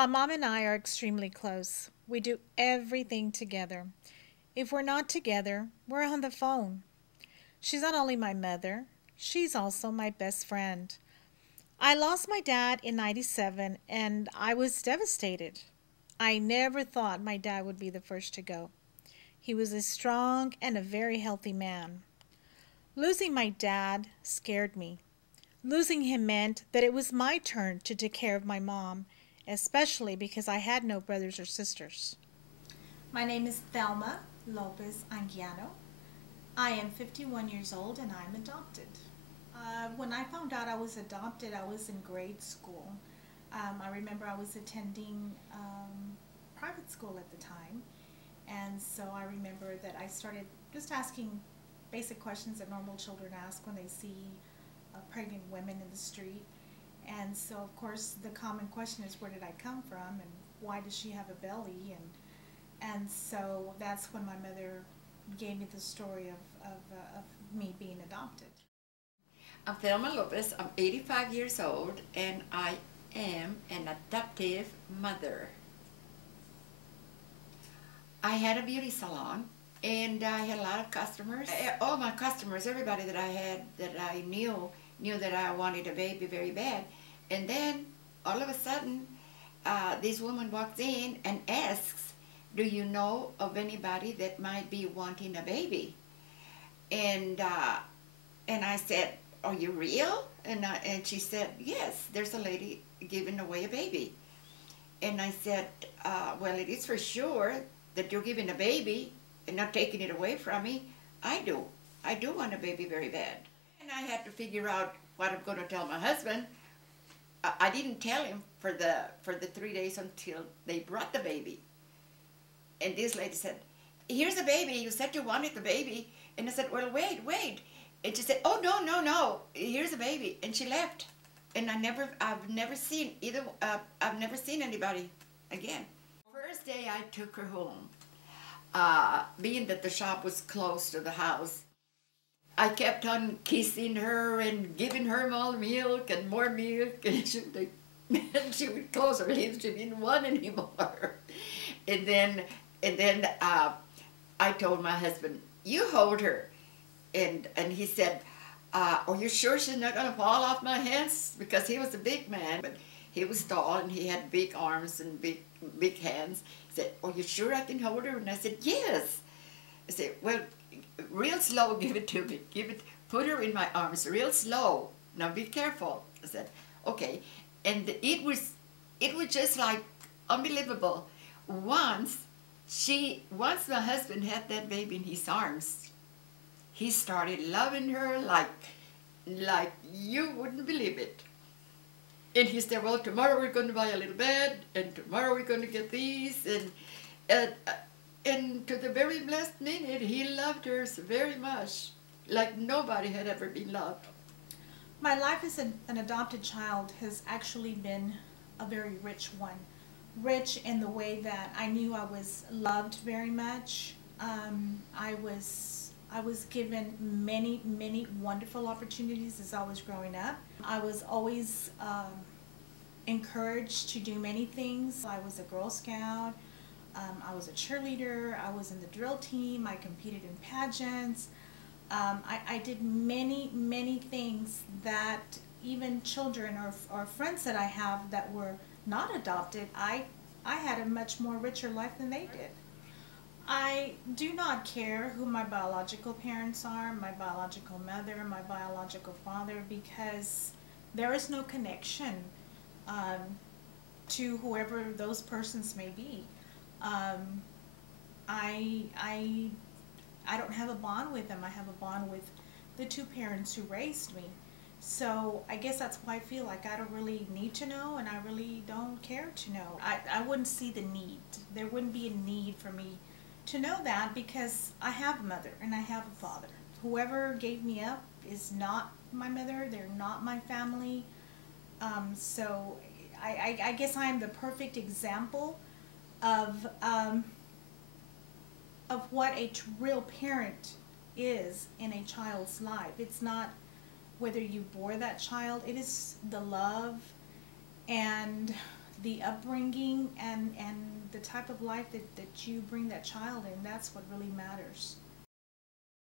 My mom and I are extremely close. We do everything together. If we're not together, we're on the phone. She's not only my mother, she's also my best friend. I lost my dad in 97 and I was devastated. I never thought my dad would be the first to go. He was a strong and a very healthy man. Losing my dad scared me. Losing him meant that it was my turn to take care of my mom, especially because I had no brothers or sisters. My name is Thelma Lopez Anguiano. I am 51 years old and I'm adopted. When I found out I was adopted, I was in grade school. I remember I was attending private school at the time, and so I remember that I started just asking basic questions that normal children ask when they see pregnant women in the street. And so, of course, the common question is, where did I come from, and why does she have a belly? And so that's when my mother gave me the story of me being adopted. I'm Thelma Lopez. I'm 85 years old and I am an adoptive mother. I had a beauty salon and I had a lot of customers. All my customers, everybody that I had that I knew that I wanted a baby very bad. And then all of a sudden, this woman walks in and asks, "Do you know of anybody that might be wanting a baby?" And I said, "Are you real?" And she said, "Yes, there's a lady giving away a baby." And I said, "Well, it is for sure that you're giving a baby and not taking it away from me. I do. I do want a baby very bad." And I had to figure out what I'm going to tell my husband. I didn't tell him for the 3 days until they brought the baby. And this lady said, "Here's a baby. You said you wanted the baby." And I said, "Well, wait." And she said, "Oh, no. Here's a baby." And she left. And I've never seen I've never seen anybody again. First day I took her home, being that the shop was close to the house, I kept on kissing her and giving her more milk, and she would close her lips. She didn't want any more. And then I told my husband, "You hold her." And he said, "Are you sure she's not going to fall off my hands?" Because he was a big man, but he was tall and he had big arms and big hands. He said, "Are you sure I can hold her?" And I said, "Yes." I said, "Well, real slow, give it to me. Put her in my arms, real slow. Now be careful." I said, "Okay." And it was just like unbelievable. Once my husband had that baby in his arms, he started loving her like you wouldn't believe it. And he said, "Well, tomorrow we're going to buy a little bed, and tomorrow we're going to get these." And to the very last minute, he loved her very much, like nobody had ever been loved. My life as an adopted child has actually been a very rich one. Rich in the way that I knew I was loved very much. I was given many wonderful opportunities as I was growing up. I was always encouraged to do many things. I was a Girl Scout. I was a cheerleader. I was in the drill team. I competed in pageants. I did many things that even children or friends that I have that were not adopted, I had a much more richer life than they did. I do not care who my biological parents are, my biological mother, my biological father, because there is no connection um, to whoever those persons may be. Um, I, I, I don't have a bond with them. I have a bond with the two parents who raised me. So I guess that's why I feel like I don't really need to know, and I really don't care to know. I wouldn't see the need. There wouldn't be a need for me to know that because I have a mother and I have a father. Whoever gave me up is not my mother. They're not my family. So I guess I am the perfect example of um, of what a real parent is in a child's life. It's not whether you bore that child, it is the love and the upbringing and the type of life that you bring that child in, that's what really matters.